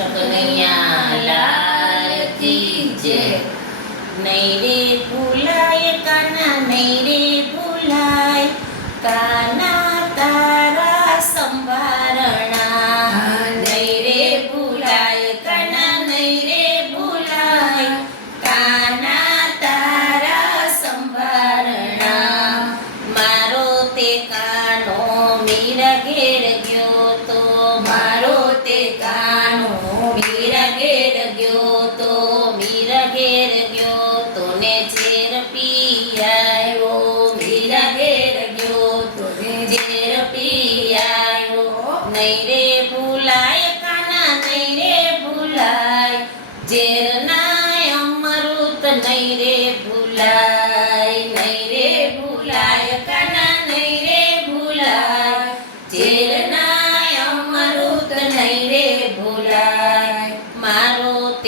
કૃષ્ણ કાના નહીં રે ભૂલાય કાના તારા સંભારણા. મારો તે કાનો મીરા ઘેર ગયો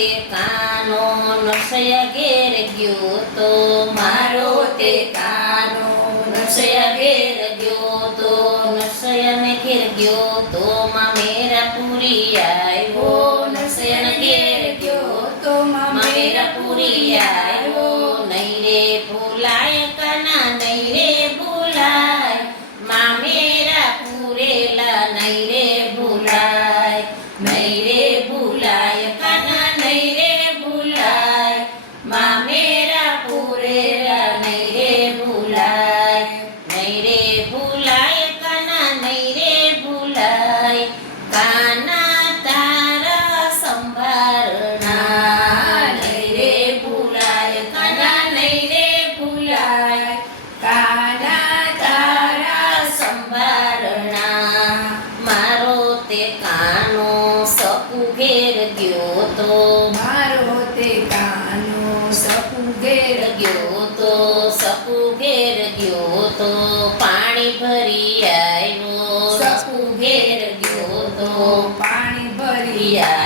તે કાનો નરસૈયા ઘેર ગયો તો મારો તે કાનો નરસૈયા ઘેર ગયો તો નરસૈયાને ઘેર ગયો તો માં મેરા પૂરી આવ્યો નરસૈયાને ઘેર ગયો તો મામેરા પૂરી આવ્યો. નહીં રે ભૂલાય સપુ ઘેર ગયો તો પાણી ભરી આવ્યો સપુ ઘેર ગયો તો પાણી ભરી આવ્યો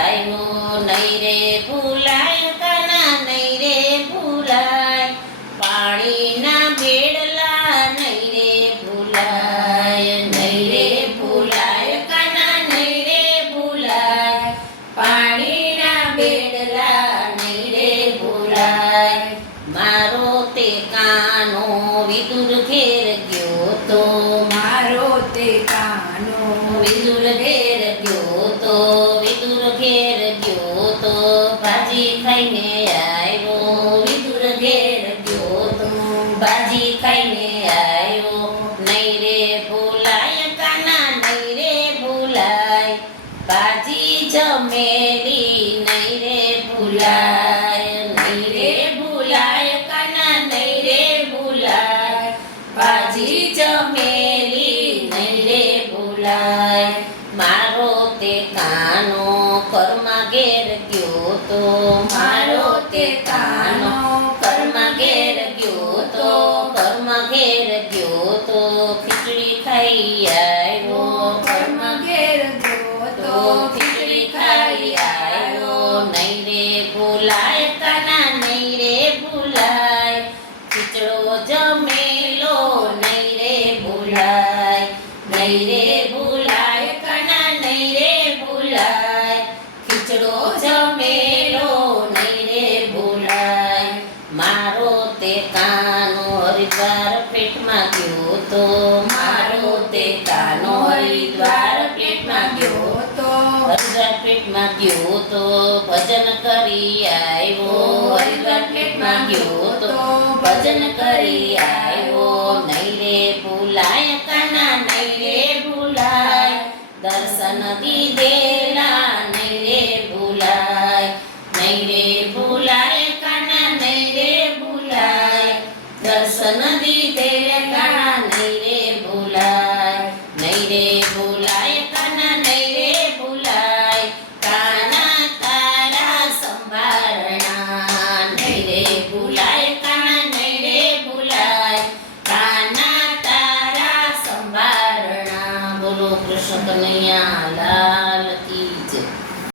તે કાનો વિદુર ઘેર ગયો તો મારો તે કાનો વિદુર ઘેર ગયો તો વિદુર ઘેર ગયો તો ભાજી ખાઈને આવ્યો. વિદુર ઘેર ગયો તો ભાજી ખાઈને આવ્યો. નહીં રે ભૂલાય કાના નહીં રે ભૂલાય. ભાજી જમેલી નહીં રે ભૂલાય. ઘેર ગયો તો મારો તે કાનો. કર્મા ઘેર ગયો તો, કર્મા ઘેર ગયો તો, ખીચડી ખાઈ આવ્યો. કર્મા ઘેર ગયો તો, ખીચડી ખાઈ આવ્યો. નહીં રે ભૂલાય કાના નહીં રે ભૂલાય. ખીચડો જમેલો, નહીં રે ભૂલાય. નહીં રે ભૂલાય કાના નહીં રે ભૂલાય ખીચડો જમેલો નહીં રે ભૂલાય મારો તે કાનો હરિદ્વાર પેટમાં ગયો તો મારો તે કાનો હરિદ્વાર પેટમાં ગયો તો હરિદ્વાર પેટમાં ગયો તો ભજન કરી આવ્યો. હરિદ્વાર પેટમાં ગયો તો ભજન કરી આવ્યો. નહીં રે ભૂલાય, કાના નહીં રે ભૂલાય. દર્શન દીધેલા